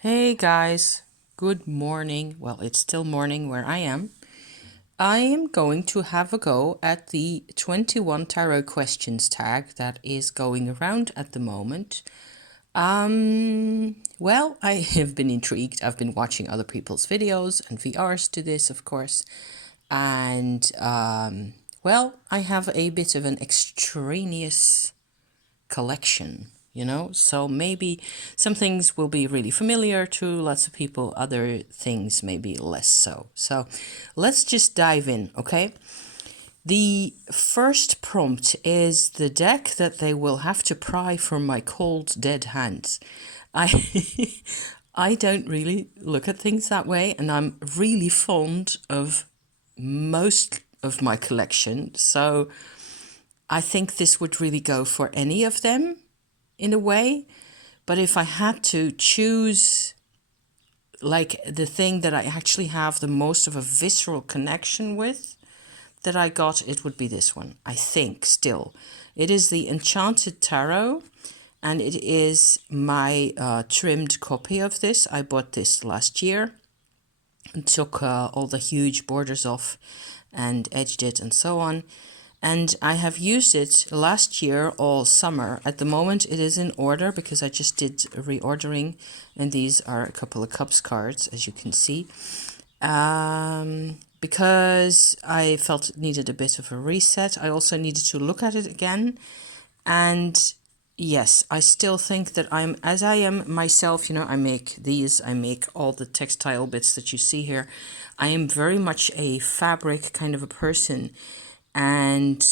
Hey guys, good morning. Well, it's still morning where I am. I am going to have a go at the 21 tarot questions tag that is going around at the moment. Well, I have been intrigued. I've been watching other people's videos and VRs to this, of course. And, well, I have a bit of an extraneous collection. So maybe some things will be really familiar to lots of people, other things maybe less so. So let's just dive in, okay? The first prompt is the deck that they will have to pry from my cold dead hands. I I don't really look at things that way, and I'm really fond of most of my collection. So I think this would really go for any of them in a way. But if I had to choose like the thing that I actually have the most of a visceral connection with that I got, it would be this one, I think still. It is the Enchanted Tarot, and it is my trimmed copy of this. I bought this last year and took all the huge borders off and edged it and so on. And I have used it last year all summer. At the moment it is in order because I just did reordering, and these are a couple of cups cards, as you can see. Because I felt it needed a bit of a reset. I also needed to look at it again. And yes, I still think that I'm, as I am myself, I make these, I make all the textile bits that you see here. I am very much a fabric kind of a person. And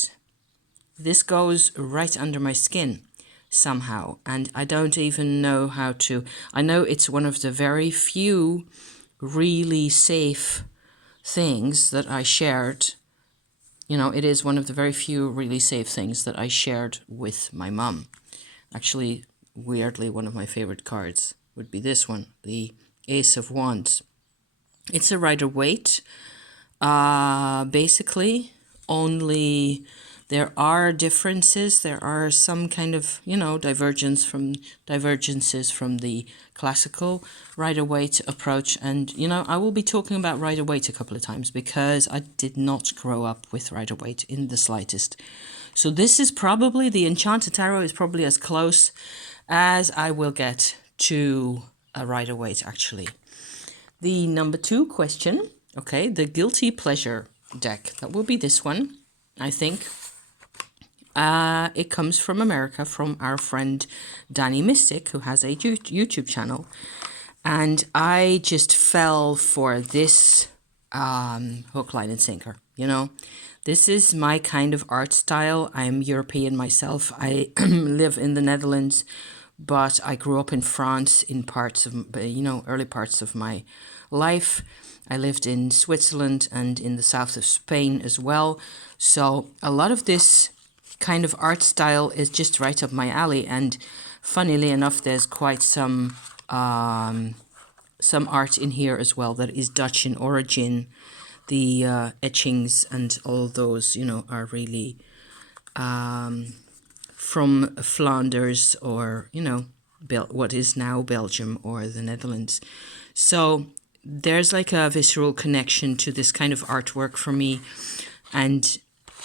this goes right under my skin somehow. And I don't even know how to. I know it's one of the very few really safe things that I shared. It is one of the very few really safe things that I shared with my mum. Actually, weirdly, one of my favorite cards would be this one, the Ace of Wands. It's a Rider-Waite. Basically, only there are differences. There are some kind of, divergences from the classical Rider-Waite approach. And, I will be talking about Rider-Waite a couple of times because I did not grow up with Rider-Waite in the slightest. So this is probably, the Enchanted Tarot is probably as close as I will get to a Rider-Waite, actually. The number 2 question, okay, the Guilty Pleasure deck. That will be this one, I think. It comes from America, from our friend Danny Mystic, who has a YouTube channel. And I just fell for this hook, line, and sinker, This is my kind of art style. I'm European myself. I live in the Netherlands, but I grew up in France in parts of, early parts of my life. I lived in Switzerland and in the south of Spain as well. So a lot of this kind of art style is just right up my alley. And funnily enough, there's quite some art in here as well that is Dutch in origin. The etchings and all those, are really from Flanders or, what is now Belgium or the Netherlands. So there's like a visceral connection to this kind of artwork for me. And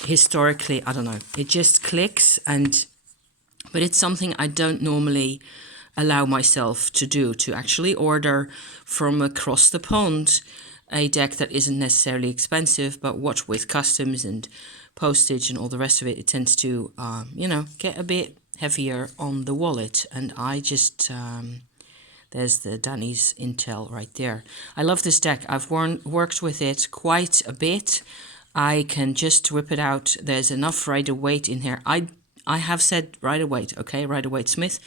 historically, I don't know, it just clicks. But it's something I don't normally allow myself to do, to actually order from across the pond a deck that isn't necessarily expensive, but what with customs and postage and all the rest of it, it tends to, get a bit heavier on the wallet. And I just, there's the Danny's Intel right there. I love this deck. I've worked with it quite a bit. I can just whip it out. There's enough Rider-Waite in here. I have said Rider-Waite, okay, Rider-Waite Smith.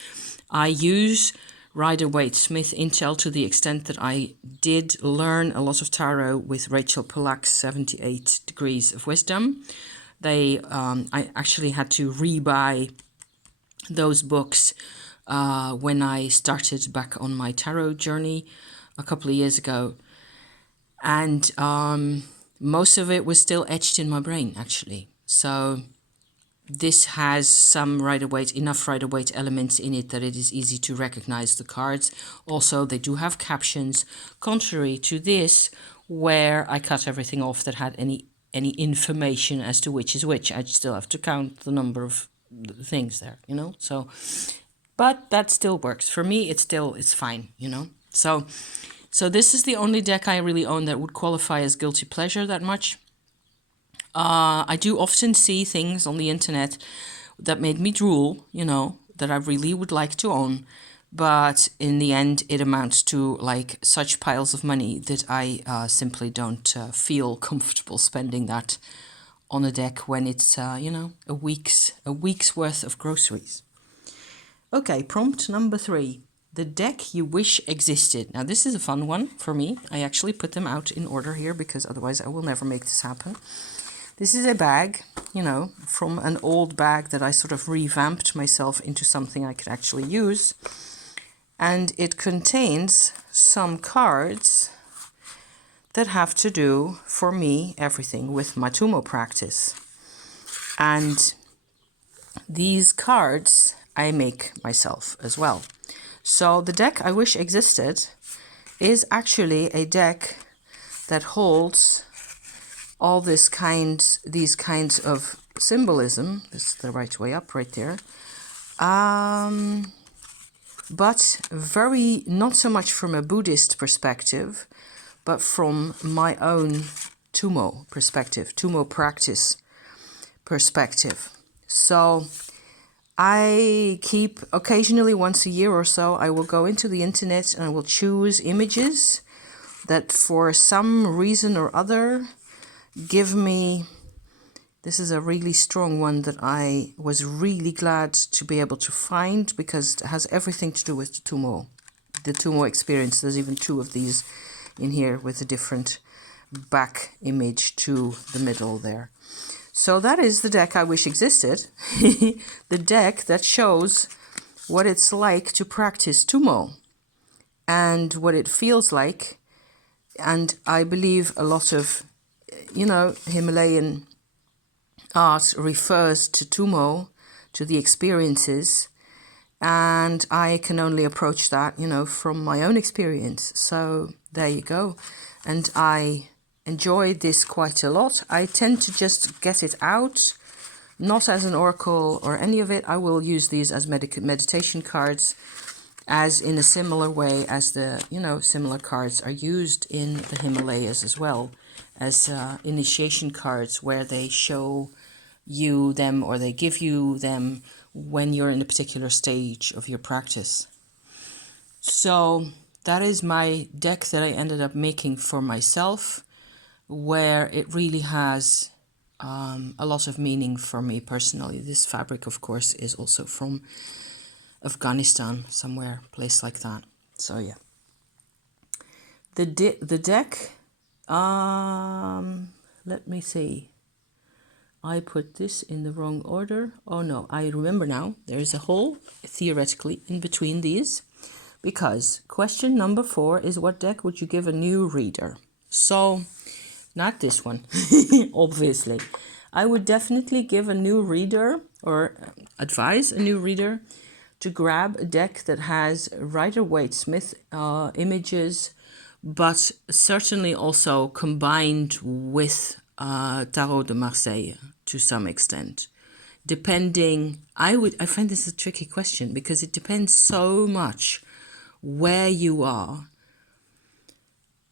I use Rider-Waite Smith Intel to the extent that I did learn a lot of tarot with Rachel Pollack's 78 Degrees of Wisdom. I actually had to rebuy those books when I started back on my tarot journey a couple of years ago. And most of it was still etched in my brain, actually. So this has some enough Rider-Waite elements in it that it is easy to recognize the cards. Also, they do have captions, contrary to this, where I cut everything off that had any information as to which is which. I still have to count the number of things there, you know. So, but that still works for me. It's fine, you know. So this is the only deck I really own that would qualify as guilty pleasure that much. I do often see things on the internet that made me drool, you know, that I really would like to own. But in the end, it amounts to like such piles of money that I simply don't feel comfortable spending that on a deck when it's, you know, a week's worth of groceries. Okay, prompt number 3. The deck you wish existed. Now, this is a fun one for me. I actually put them out in order here because otherwise I will never make this happen. This is a bag, you know, from an old bag that I sort of revamped myself into something I could actually use. And it contains some cards that have to do, for me, everything with my Tumo practice. And these cards I make myself as well. So the deck I wish existed is actually a deck that holds all these kinds of symbolism. This is the right way up right there. But very, not so much from a Buddhist perspective, but from my own Tumo perspective, Tumo practice perspective. So I keep, occasionally once a year or so, I will go into the internet and I will choose images that for some reason or other give me, this is a really strong one that I was really glad to be able to find because it has everything to do with the Tumo experience. There's even 2 of these in here with a different back image to the middle there. So that is the deck I wish existed. The deck that shows what it's like to practice Tumo and what it feels like. And I believe a lot of, you know, Himalayan art refers to Tumo, to the experiences, and I can only approach that, you know, from my own experience. So there you go. And I enjoy this quite a lot. I tend to just get it out, not as an oracle or any of it. I will use these as meditation cards, as in a similar way as the, you know, similar cards are used in the Himalayas as well, as initiation cards where they show you them or they give you them when you're in a particular stage of your practice. So that is my deck that I ended up making for myself, where it really has a lot of meaning for me personally. This fabric, of course, is also from Afghanistan, somewhere, place like that. So yeah. The deck, let me see. I put this in the wrong order. Oh no, I remember now. There is a hole, theoretically, in between these. Because question number 4 is, what deck would you give a new reader? So, not this one, obviously. I would definitely give a new reader, or advise a new reader, to grab a deck that has Rider-Waite Smith images, but certainly also combined with Tarot de Marseille to some extent. Depending, I find this a tricky question because it depends so much where you are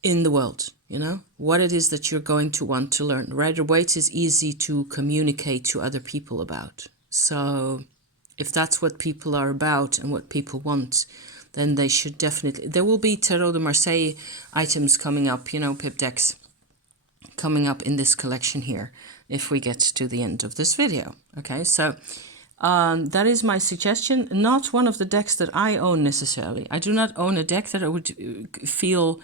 in the world, you know, what it is that you're going to want to learn. Rider-Waite is easy to communicate to other people about. So if that's what people are about and what people want, then they should definitely, there will be Tarot de Marseille items coming up, you know, pip decks coming up in this collection here if we get to the end of this video. Okay, so that is my suggestion. Not one of the decks that I own necessarily. I do not own a deck that I would feel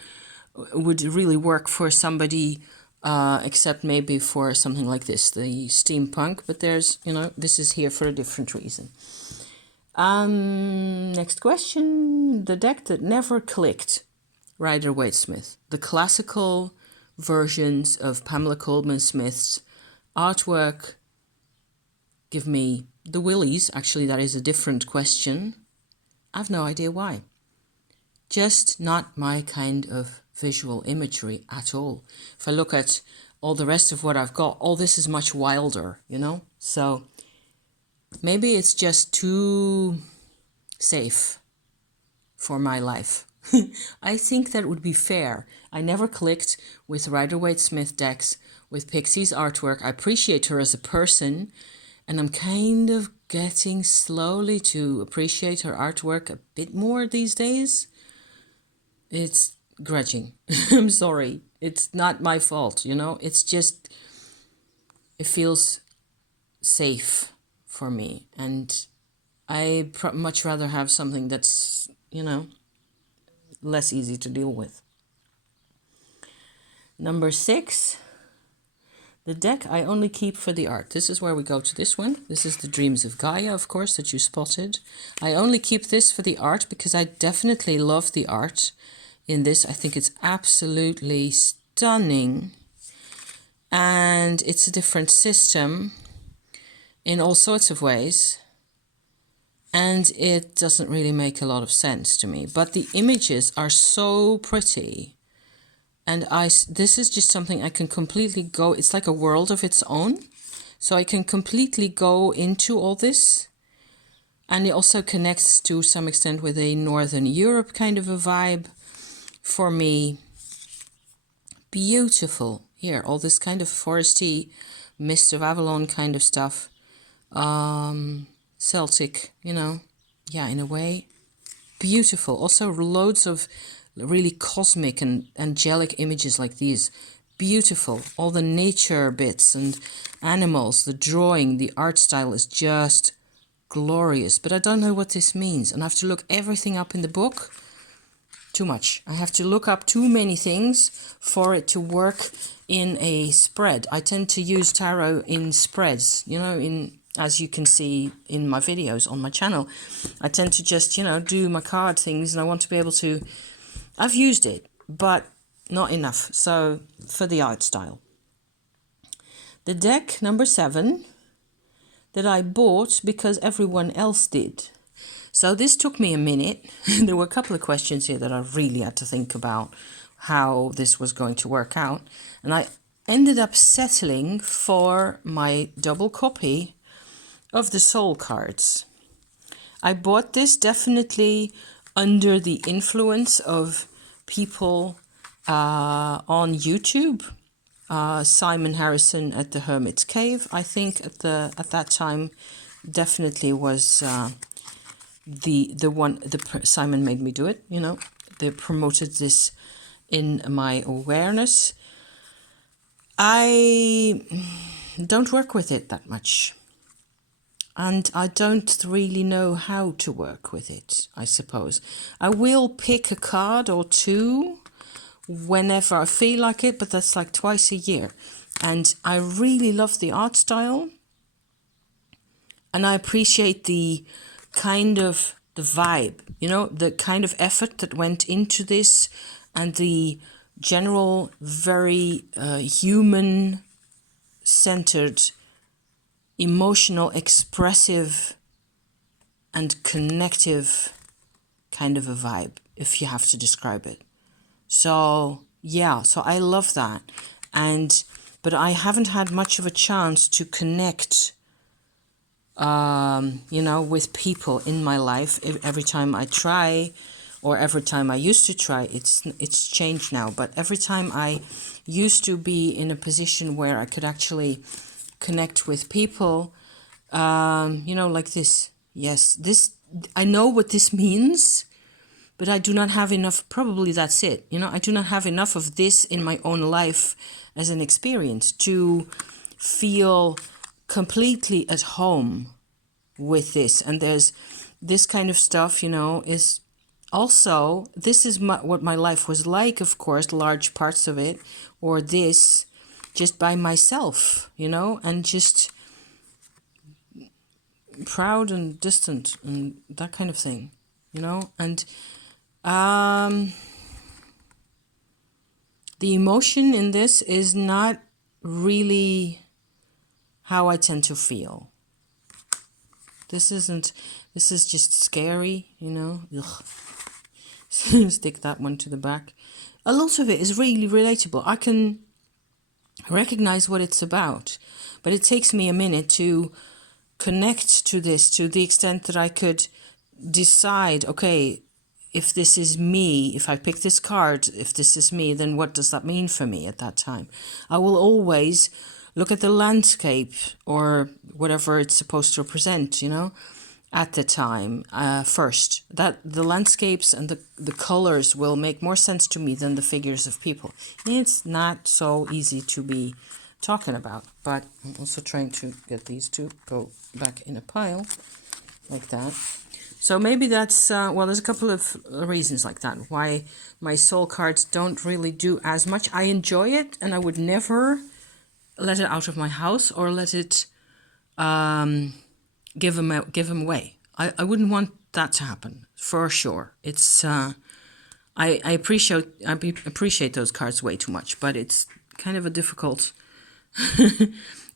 would really work for somebody, except maybe for something like this, the steampunk. But there's, you know, this is here for a different reason. Next question. The deck that never clicked. Rider-Waite Smith. The classical versions of Pamela Coleman Smith's artwork give me the willies. Actually, that is a different question. I've no idea why. Just not my kind of visual imagery at all. If I look at all the rest of what I've got, all this is much wilder, you know? So maybe it's just too safe for my life. I think that would be fair. I never clicked with Rider-Waite-Smith decks, with Pixie's artwork. I appreciate her as a person, and I'm kind of getting slowly to appreciate her artwork a bit more these days. It's grudging. I'm sorry. It's not my fault, you know? It's just, it feels safe for me. And I much rather have something that's, you know, less easy to deal with. Number 6, the deck I only keep for the art. This is where we go to this one. This is the Dreams of Gaia, of course, that you spotted. I only keep this for the art because I definitely love the art in this. I think it's absolutely stunning. And it's a different system in all sorts of ways. And it doesn't really make a lot of sense to me. But the images are so pretty. And this is just something I can completely go, it's like a world of its own. So I can completely go into all this. And it also connects to some extent with a Northern Europe kind of a vibe for me. Beautiful. Here, all this kind of foresty, Mist of Avalon kind of stuff. Celtic, you know, yeah, in a way. Beautiful. Also loads of really cosmic and angelic images like these. Beautiful. All the nature bits and animals, the drawing, the art style is just glorious. But I don't know what this means. And I have to look everything up in the book. Too much. I have to look up too many things for it to work in a spread. I tend to use tarot in spreads, you know, as you can see in my videos on my channel. I tend to just, you know, do my card things, and I want to be able to... I've used it, but not enough. So, for the art style. The deck number 7 that I bought because everyone else did. So this took me a minute. There were a couple of questions here that I really had to think about how this was going to work out. And I ended up settling for my double copy of the soul cards. I bought this definitely under the influence of people on YouTube. Simon Harrison at the Hermit's Cave, I think at that time definitely was the one. Simon made me do it, you know. They promoted this in my awareness. I don't work with it that much. And I don't really know how to work with it, I suppose. I will pick a card or two whenever I feel like it, but that's like twice a year. And I really love the art style. And I appreciate the kind of the vibe, you know, the kind of effort that went into this, and the general very human-centered, emotional, expressive and connective kind of a vibe, if you have to describe it. So yeah, so I love that. But I haven't had much of a chance to connect you know, with people in my life. Every time I try, or every time I used to try, it's changed now, but every time I used to be in a position where I could actually connect with people, you know, like this. Yes, this, I know what this means, but I do not have enough. Probably that's it. You know, I do not have enough of this in my own life as an experience to feel completely at home with this. And there's this kind of stuff, you know, is also, this is what my life was like, of course, large parts of it, or this, just by myself, you know, and just proud and distant and that kind of thing, you know. And the emotion in this is not really how I tend to feel. This isn't, this is just scary, you know. Ugh. Stick that one to the back. A lot of it is really relatable. I can recognize what it's about, but it takes me a minute to connect to this to the extent that I could decide, okay, if this is me, if I pick this card, if this is me, then what does that mean for me at that time? I will always look at the landscape or whatever it's supposed to represent, you know, at the time first. That the landscapes and the colors will make more sense to me than the figures of people. It's not so easy to be talking about, but I'm also trying to get these to go back in a pile like that. So maybe that's, well, there's a couple of reasons like that why my soul cards don't really do as much. I enjoy it, and I would never let it out of my house or let it give them away. I wouldn't want that to happen, for sure. It's I appreciate those cards way too much, but it's kind of a difficult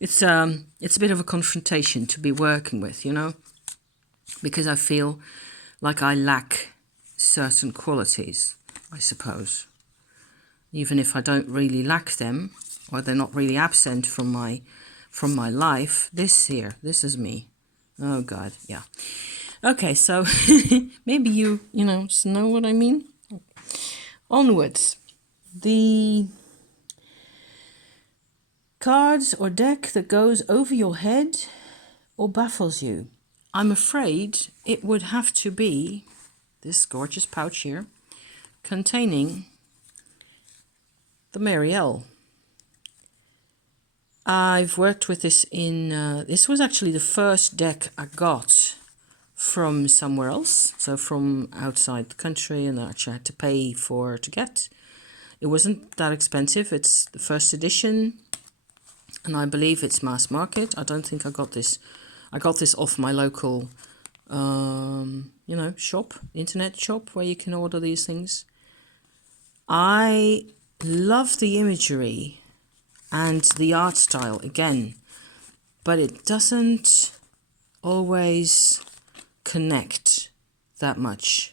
it's a bit of a confrontation to be working with, you know, because I feel like I lack certain qualities, I suppose. Even if I don't really lack them, or they're not really absent from my life. This is me. Oh God, yeah. Okay, so maybe you know what I mean. Onwards. The cards or deck that goes over your head or baffles you. I'm afraid it would have to be this gorgeous pouch here, containing the Marielle. I've worked with this in, this was actually the first deck I got from somewhere else, so from outside the country, and I actually had to pay to get. It wasn't that expensive. It's the first edition, and I believe it's mass market. I don't think I got this. I got this off my local, shop, internet shop, where you can order these things. I love the imagery and the art style again, but it doesn't always connect that much.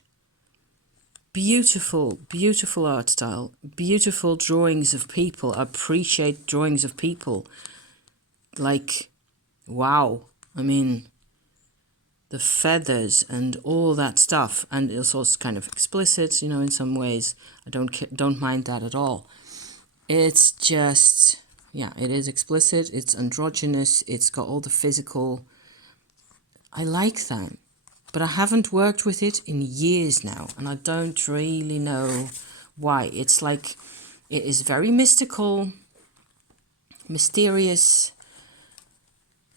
Beautiful, beautiful art style, beautiful drawings of people. I appreciate drawings of people. Like, wow. I mean, the feathers and all that stuff, and it's also kind of explicit, you know, in some ways. I don't mind that at all. It's just, yeah, it is explicit. It's androgynous. It's got all the physical. I like that. But I haven't worked with it in years now, and I don't really know why. It's like, it is very mystical, mysterious.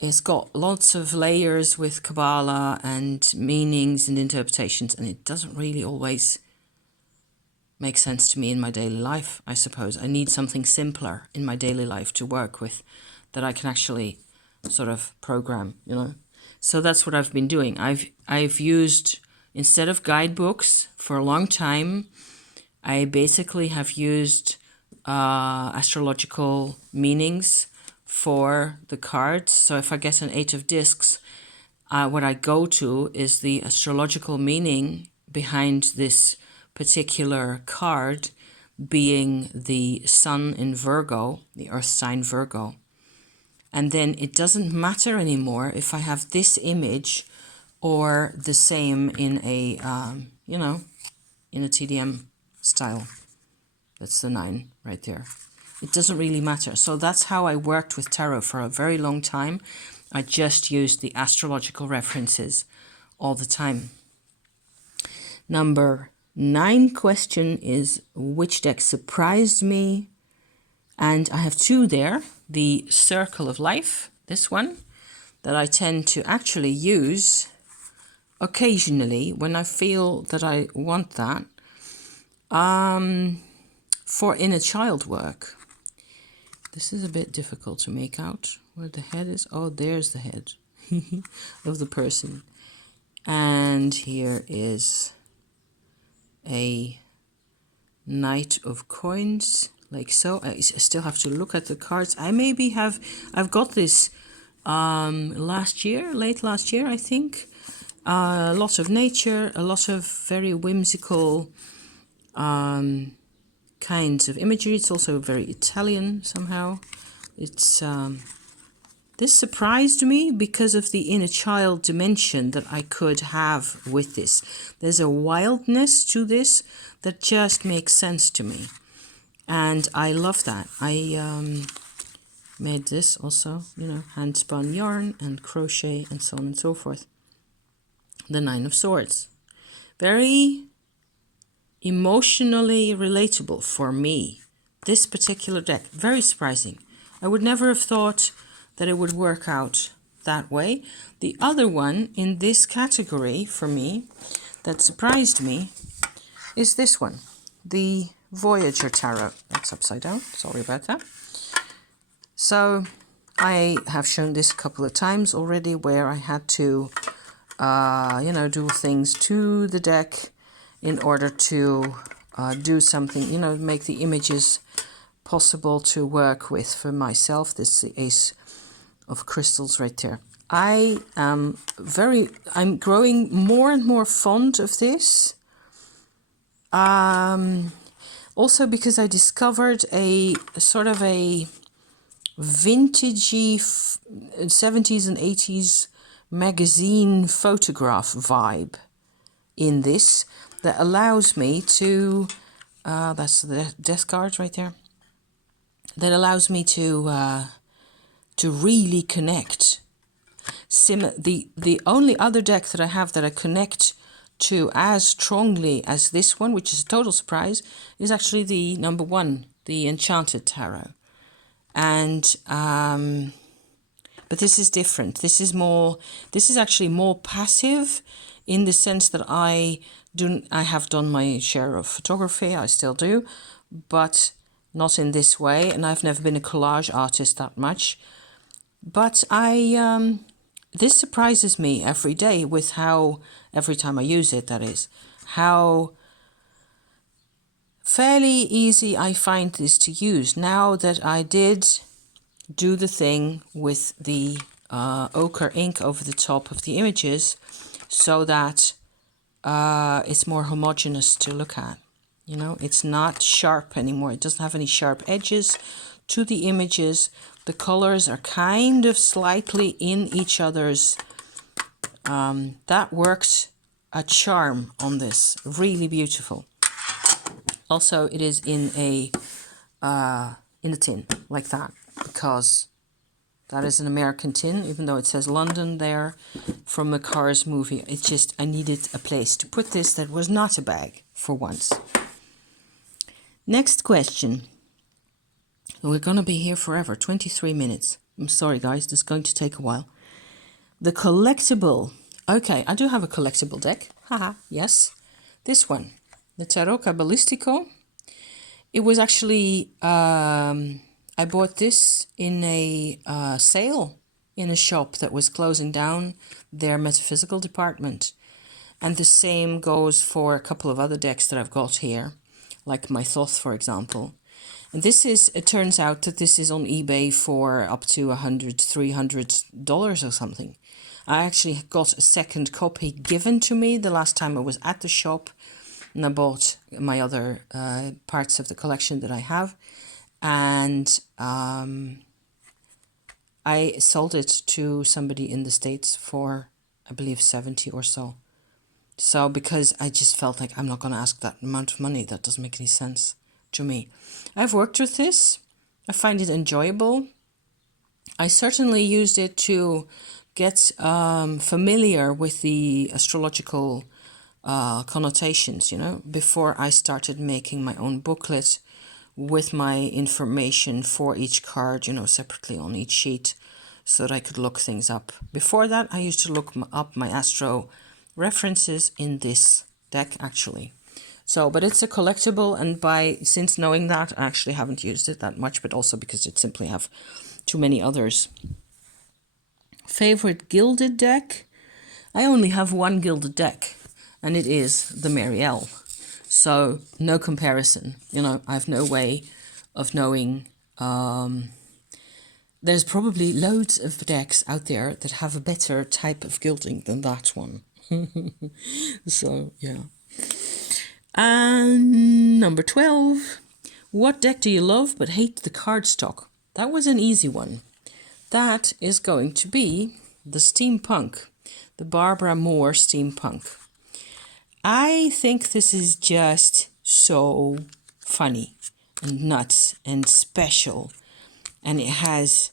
It's got lots of layers with Kabbalah and meanings and interpretations, and it doesn't really always make sense to me in my daily life, I suppose. I need something simpler in my daily life to work with that I can actually sort of program, you know. So that's what I've been doing. I've used, instead of guidebooks for a long time, I basically have used astrological meanings for the cards. So if I get an 8 of discs, what I go to is the astrological meaning behind this particular card, being the sun in Virgo, the earth sign Virgo. And then it doesn't matter anymore if I have this image or the same in a, in a TDM style. That's the 9 right there. It doesn't really matter. So that's how I worked with tarot for a very long time. I just used the astrological references all the time. Number 9 question is, which deck surprised me? And I have 2 there. The Circle of Life, this one, that I tend to actually use occasionally when I feel that I want that, for inner child work. This is a bit difficult to make out where the head is. Oh, there's the head of the person. And here is a Knight of Coins, like so. I still have to look at the cards. I've got this late last year, I think. A lot of nature, a lot of very whimsical kinds of imagery. It's also very Italian somehow. It's this surprised me because of the inner child dimension that I could have with this. There's a wildness to this that just makes sense to me. And I love that. I made this also, hand spun yarn and crochet and so on and so forth. The Nine of Swords. Very emotionally relatable for me. This particular deck, very surprising. I would never have thought that it would work out that way. The other one in this category for me that surprised me is this one, the Voyager Tarot. That's upside down, sorry about that. So I have shown this a couple of times already where I had to, do things to the deck in order to do something, make the images possible to work with for myself. This is the Ace of Crystals right there. I'm growing more and more fond of this. Also because I discovered a sort of a vintagey 70s and 80s magazine photograph vibe in this that allows me to, that's the death card right there, that allows me to really connect. The only other deck that I have that I connect to as strongly as this one, which is a total surprise, is actually the number one, the Enchanted Tarot. And but this is different. This is actually more passive in the sense that I have done my share of photography, I still do, but not in this way, and I've never been a collage artist that much. But this surprises me every day with how, every time I use it, that is, how fairly easy I find this to use now that I did do the thing with the ochre ink over the top of the images so that it's more homogeneous to look at. It's not sharp anymore. It doesn't have any sharp edges to the images. The colors are kind of slightly in each other's. That works a charm on this. Really beautiful. Also, it is in a tin like that, because that is an American tin, even though it says London there from a Cars movie. It's just, I needed a place to put this that was not a bag for once. Next question. We're going to be here forever, 23 minutes. I'm sorry, guys, this is going to take a while. The collectible. Okay, I do have a collectible deck. Haha, yes. This one, the Tarot Cabalistico. It was actually, I bought this in a sale in a shop that was closing down their metaphysical department. And the same goes for a couple of other decks that I've got here, like my Thoth, for example. And this is, it turns out that this is on eBay for up to $100, $300 or something. I actually got a second copy given to me the last time I was at the shop, and I bought my other parts of the collection that I have. And I sold it to somebody in the States for, I believe, 70 or so. So because I just felt like I'm not going to ask that amount of money. That doesn't make any sense to me. I've worked with this. I find it enjoyable. I certainly used it to get familiar with the astrological connotations, before I started making my own booklet with my information for each card, separately on each sheet, so that I could look things up. Before that, I used to look up my astro references in this deck, actually. So, but it's a collectible, and since knowing that, I actually haven't used it that much, but also because it simply have too many others. Favorite gilded deck? I only have one gilded deck, and it is the Marielle. So, no comparison. I have no way of knowing there's probably loads of decks out there that have a better type of gilding than that one. So, yeah. And number 12. What deck do you love but hate the cardstock? That was an easy one. That is going to be the Steampunk, the Barbara Moore Steampunk. I think this is just so funny and nuts and special. And it has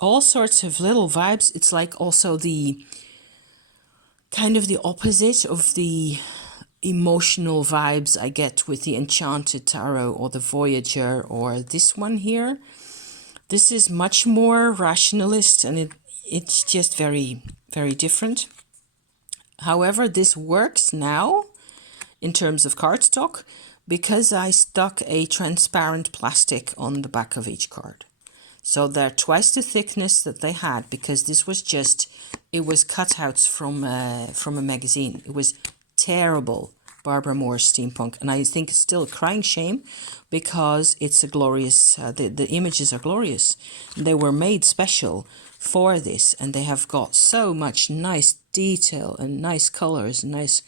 all sorts of little vibes. It's like also the kind of the opposite of the emotional vibes I get with the Enchanted Tarot or the Voyager or this one here. This is much more rationalist, and it's just very, very different. However, this works now in terms of cardstock because I stuck a transparent plastic on the back of each card. So they're twice the thickness that they had, because this was just, it was cutouts from a magazine. It was terrible, Barbara Moore's Steampunk. And I think it's still a crying shame, because it's a glorious, the images are glorious. They were made special for this, and they have got so much nice detail and nice colors and nice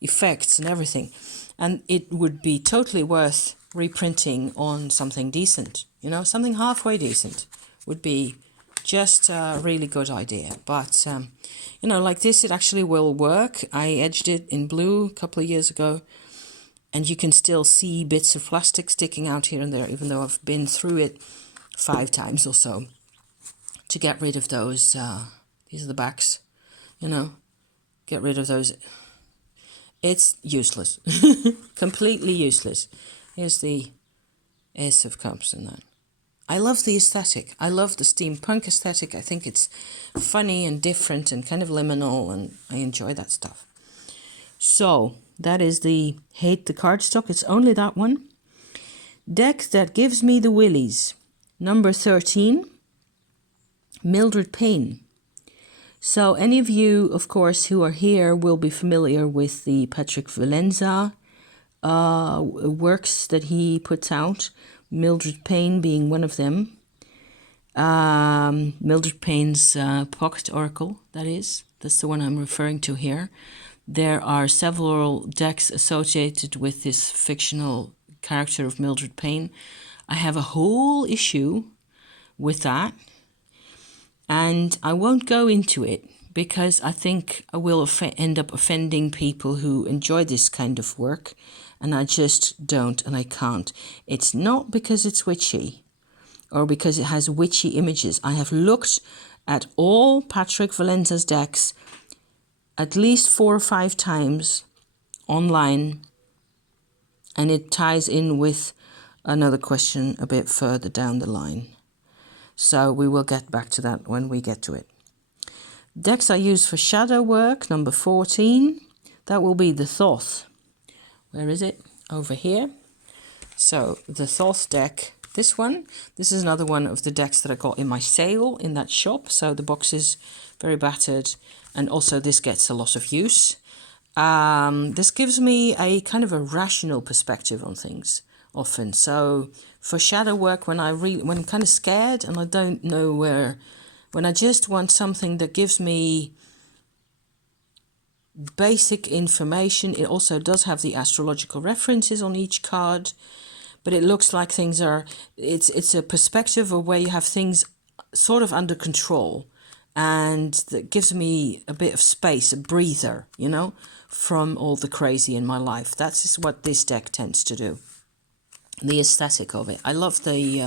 effects and everything. And it would be totally worth reprinting on something decent. You know, something halfway decent would be just a really good idea. But, you know, like this, it actually will work. I edged it in blue a couple of years ago, and you can still see bits of plastic sticking out here and there, even though I've been through it 5 times or so to get rid of those. These are the backs, you know, get rid of those. It's useless, completely useless. Here's the Ace of Cups and that. I love the aesthetic. I love the steampunk aesthetic. I think it's funny and different and kind of liminal, and I enjoy that stuff. So that is the hate the cardstock. It's only that one. Deck that gives me the willies. Number 13, Mildred Payne. So any of you, of course, who are here will be familiar with the Patrick Valenza works that he puts out, Mildred Payne being one of them. Mildred Payne's Pocket Oracle, that is. That's the one I'm referring to here. There are several decks associated with this fictional character of Mildred Payne. I have a whole issue with that, and I won't go into it because I think I will end up offending people who enjoy this kind of work, and I just don't, and I can't. It's not because it's witchy or because it has witchy images. I have looked at all Patrick Valenza's decks at least 4 or 5 times online, and it ties in with another question a bit further down the line. So we will get back to that when we get to it. Decks I use for shadow work, number 14. That will be the Thoth. Where is it? Over here. So the Thoth deck, this one. This is another one of the decks that I got in my sale in that shop. So the box is very battered, and also this gets a lot of use. This gives me a kind of a rational perspective on things often. So for shadow work, when I'm kind of scared and I don't know where, when I just want something that gives me basic information. It also does have the astrological references on each card, but it looks like things are, it's a perspective of where you have things sort of under control, and that gives me a bit of space, a breather, you know, from all the crazy in my life. That's what this deck tends to do. The aesthetic of it. I love the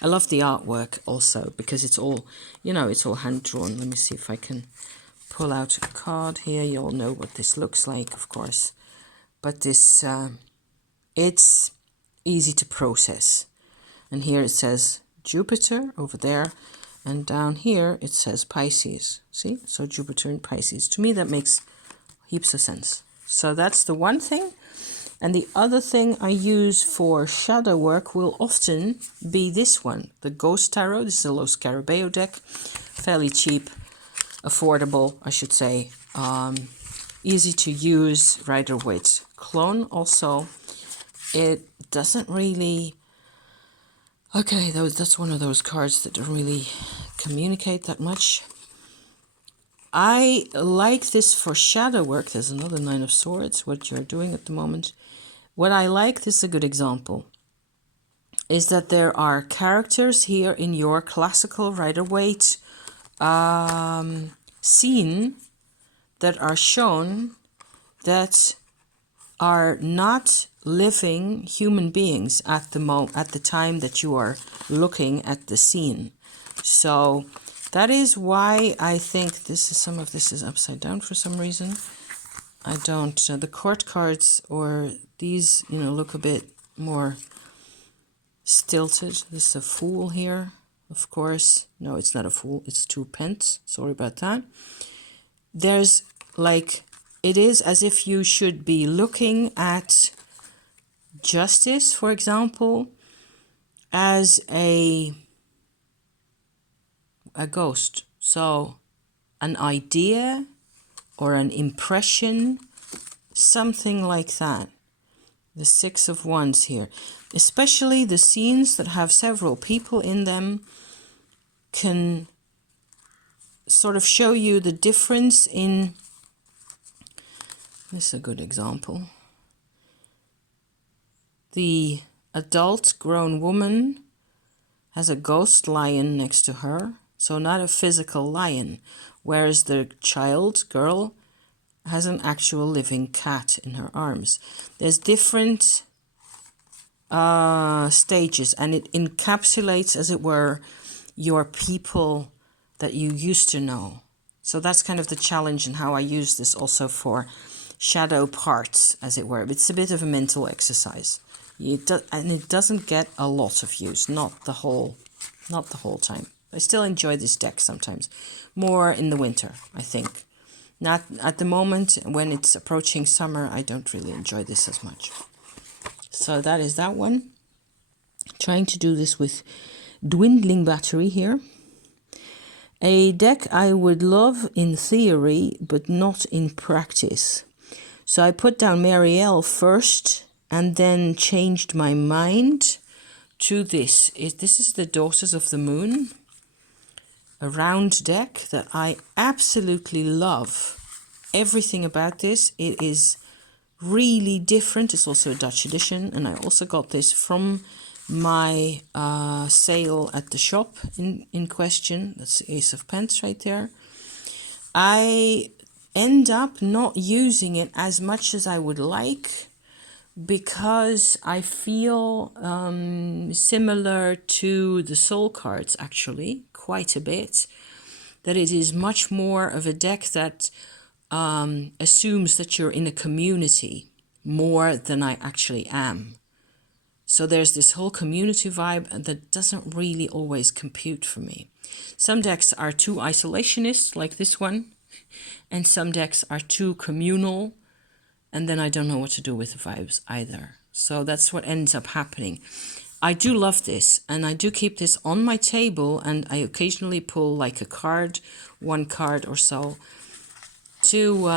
artwork also, because it's all, you know, it's all hand drawn. Let me see if I can pull out a card here. You all know what this looks like, of course, but this it's easy to process. And here it says Jupiter over there, and down here it says Pisces. See, so Jupiter and Pisces. To me, that makes heaps of sense. So that's the one thing. And the other thing I use for shadow work will often be this one, the Ghost Tarot. This is a Los Scarabeo deck, fairly cheap, affordable, I should say, easy to use, Rider-Waite clone. Also, it doesn't really Okay, that's one of those cards that don't really communicate that much. I like this for shadow work. There's another Nine of Swords, what you're doing at the moment. What I like, this is a good example, is that there are characters here in your classical Rider-Waite scene that are shown that are not living human beings at the time that you are looking at the scene. So that is why I think some of this is upside down for some reason. I don't, the court cards or these, look a bit more stilted. This is a fool here, of course. No, it's not a fool, it's 2 pence. Sorry about that. There's like, it is as if you should be looking at justice, for example, as a ghost. So an idea or an impression, something like that. The 6 of Wands here. Especially the scenes that have several people in them can sort of show you the difference in... This is a good example. The adult grown woman has a ghost lion next to her, so not a physical lion, whereas the child, girl, has an actual living cat in her arms. There's different stages, and it encapsulates, as it were, your people that you used to know. So that's kind of the challenge and how I use this also for shadow parts, as it were. It's a bit of a mental exercise. And it doesn't get a lot of use, not the whole time. I still enjoy this deck sometimes, more in the winter, I think. Not at the moment, when it's approaching summer, I don't really enjoy this as much. So that is that one. Trying to do this with dwindling battery here. A deck I would love in theory, but not in practice. So I put down Marielle first, and then changed my mind to this. This is the Daughters of the Moon, a round deck that I absolutely love. Everything about this, it is really different. It's also a Dutch edition, and I also got this from my sale at the shop in question. That's the Ace of Pence right there. I end up not using it as much as I would like, because I feel similar to the soul cards, actually, quite a bit, that it is much more of a deck that assumes that you're in a community more than I actually am. So there's this whole community vibe that doesn't really always compute for me. Some decks are too isolationist, like this one, and some decks are too communal, and then I don't know what to do with the vibes either. So that's what ends up happening. I do love this, and I do keep this on my table, and I occasionally pull like a card, one card or so, to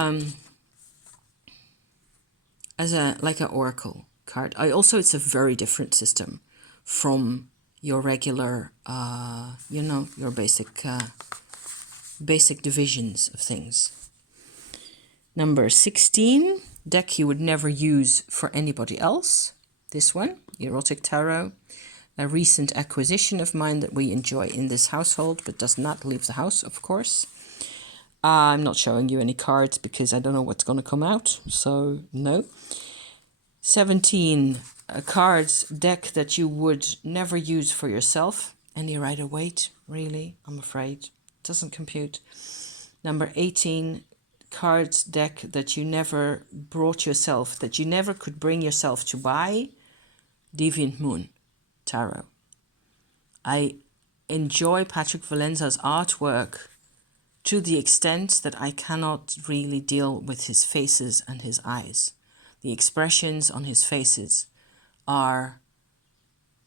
as a like an oracle card. It's a very different system from your regular, your basic divisions of things. Number 16, deck you would never use for anybody else. This one, Erotic Tarot, a recent acquisition of mine that we enjoy in this household, but does not leave the house, of course. I'm not showing you any cards because I don't know what's going to come out, so no. 17, a cards deck that you would never use for yourself. Any Rider-Waite, really, I'm afraid. Doesn't compute. Number 18, cards deck that you never brought yourself, that you never could bring yourself to buy. Deviant Moon Tarot. I enjoy Patrick Valenza's artwork to the extent that I cannot really deal with his faces and his eyes. The expressions on his faces are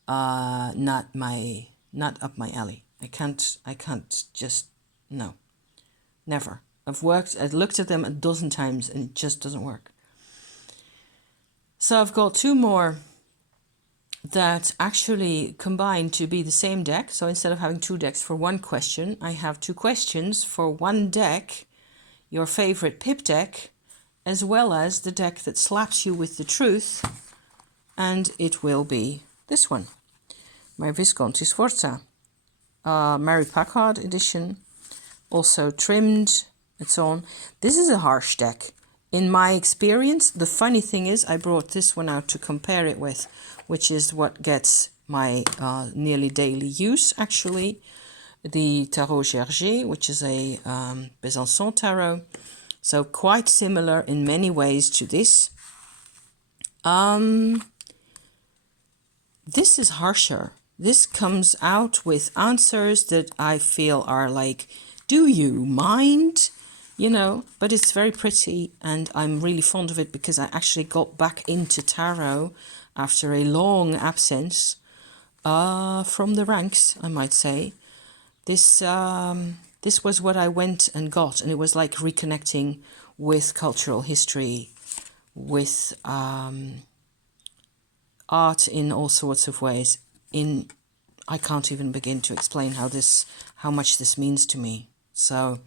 not up my alley. I can't just, no, never. I've looked at them a dozen times and it just doesn't work. So I've got two more that actually combine to be the same deck. So instead of having 2 decks for 1 question, I have 2 questions for 1 deck, your favorite pip deck, as well as the deck that slaps you with the truth, and it will be this one, my Visconti Sforza, Mary Packard edition, also trimmed and so on. This is a harsh deck. In my experience, the funny thing is I brought this one out to compare it with, which is what gets my nearly daily use, actually. The Tarot Gerger, which is a Besançon tarot. So quite similar in many ways to this. This is harsher. This comes out with answers that I feel are like, do you mind? You know, but it's very pretty and I'm really fond of it because I actually got back into tarot after a long absence from the ranks, I might say. This was what I went and got, and it was like reconnecting with cultural history, with art in all sorts of ways. I can't even begin to explain how much this means to me. So,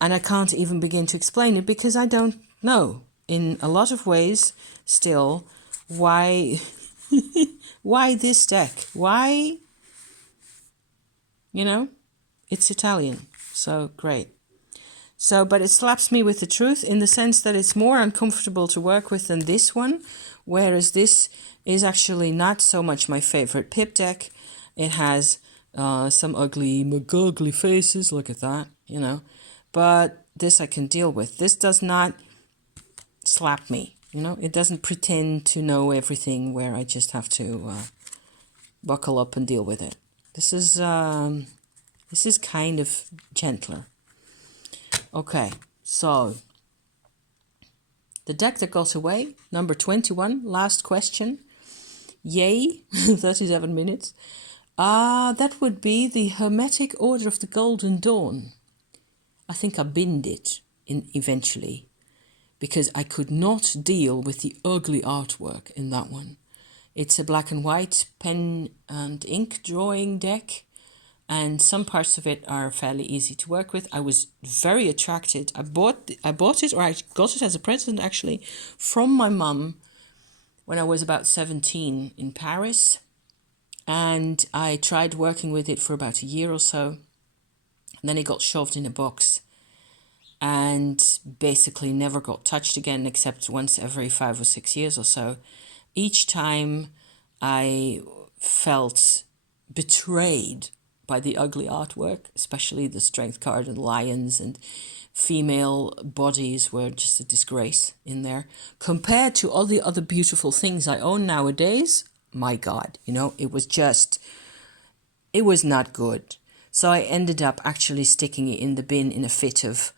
and I can't even begin to explain it because I don't know in a lot of ways still why why this deck? Why? You know, it's Italian, so great. So, but it slaps me with the truth in the sense that it's more uncomfortable to work with than this one, whereas this is actually not so much my favorite pip deck. It has some ugly McGuggly faces, look at that, you know. But this I can deal with. This does not slap me, you know. It doesn't pretend to know everything where I just have to buckle up and deal with it. This is kind of gentler. Okay, so the deck that got away, number 21, last question. Yay, 37 minutes. That would be the Hermetic Order of the Golden Dawn. I think I binned it eventually because I could not deal with the ugly artwork in that one. It's a black and white pen and ink drawing deck, and some parts of it are fairly easy to work with. I was very attracted. I bought it, or I got it as a present actually, from my mum when I was about 17 in Paris. And I tried working with it for about a year or so. And then it got shoved in a box and basically never got touched again except once every 5 or 6 years or so. Each time I felt betrayed by the ugly artwork, especially the strength card and lions and female bodies were just a disgrace in there. Compared to all the other beautiful things I own nowadays, my God, you know, it was not good. So I ended up actually sticking it in the bin in a fit of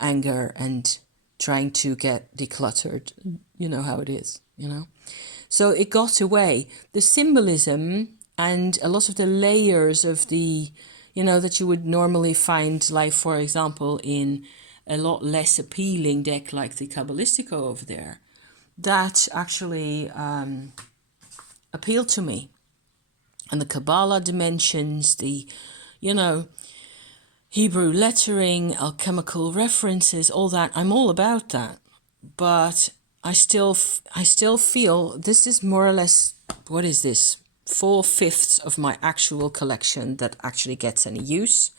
anger and trying to get decluttered. You know how it is, you know. So it got away. The symbolism and a lot of the layers of the, you know, that you would normally find, like, for example, in a lot less appealing deck like the Kabbalistico over there, that actually appealed to me. And the Kabbalah dimensions, the, you know, Hebrew lettering, alchemical references, all that, I'm all about that. But I still feel this is more or less, what is this? 4/5 of my actual collection that actually gets any use,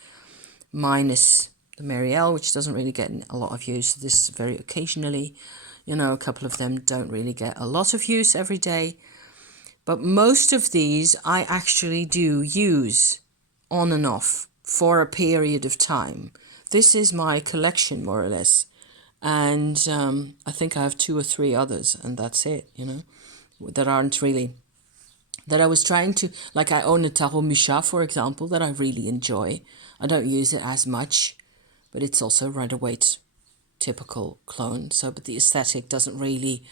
minus the Marielle, which doesn't really get a lot of use. This very occasionally, you know, a couple of them don't really get a lot of use every day. But most of these I actually do use on and off for a period of time. This is my collection, more or less. And I think I have 2 or 3 others, and that's it, you know, that aren't really, that I was trying to, like I own a Tarot Misha, for example, that I really enjoy. I don't use it as much, but it's also Rider-Waite typical clone. So, but the aesthetic doesn't really,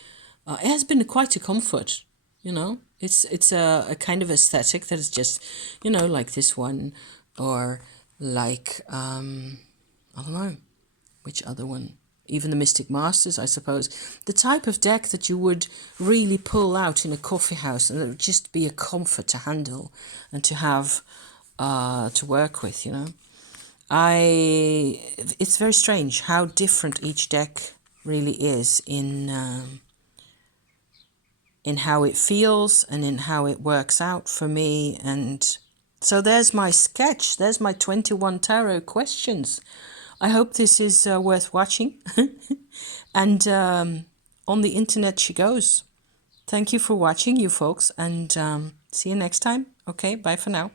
it has been quite a comfort, you know. It's a kind of aesthetic that is just, you know, like this one, or like, I don't know, which other one even the Mystic Masters, I suppose. The type of deck that you would really pull out in a coffee house, and it would just be a comfort to handle and to have to work with, you know. It's very strange how different each deck really is in how it feels and in how it works out for me. And so there's my sketch. There's my 21 tarot questions. I hope this is worth watching. And on the internet she goes. Thank you for watching, you folks, and see you next time. Okay, bye for now.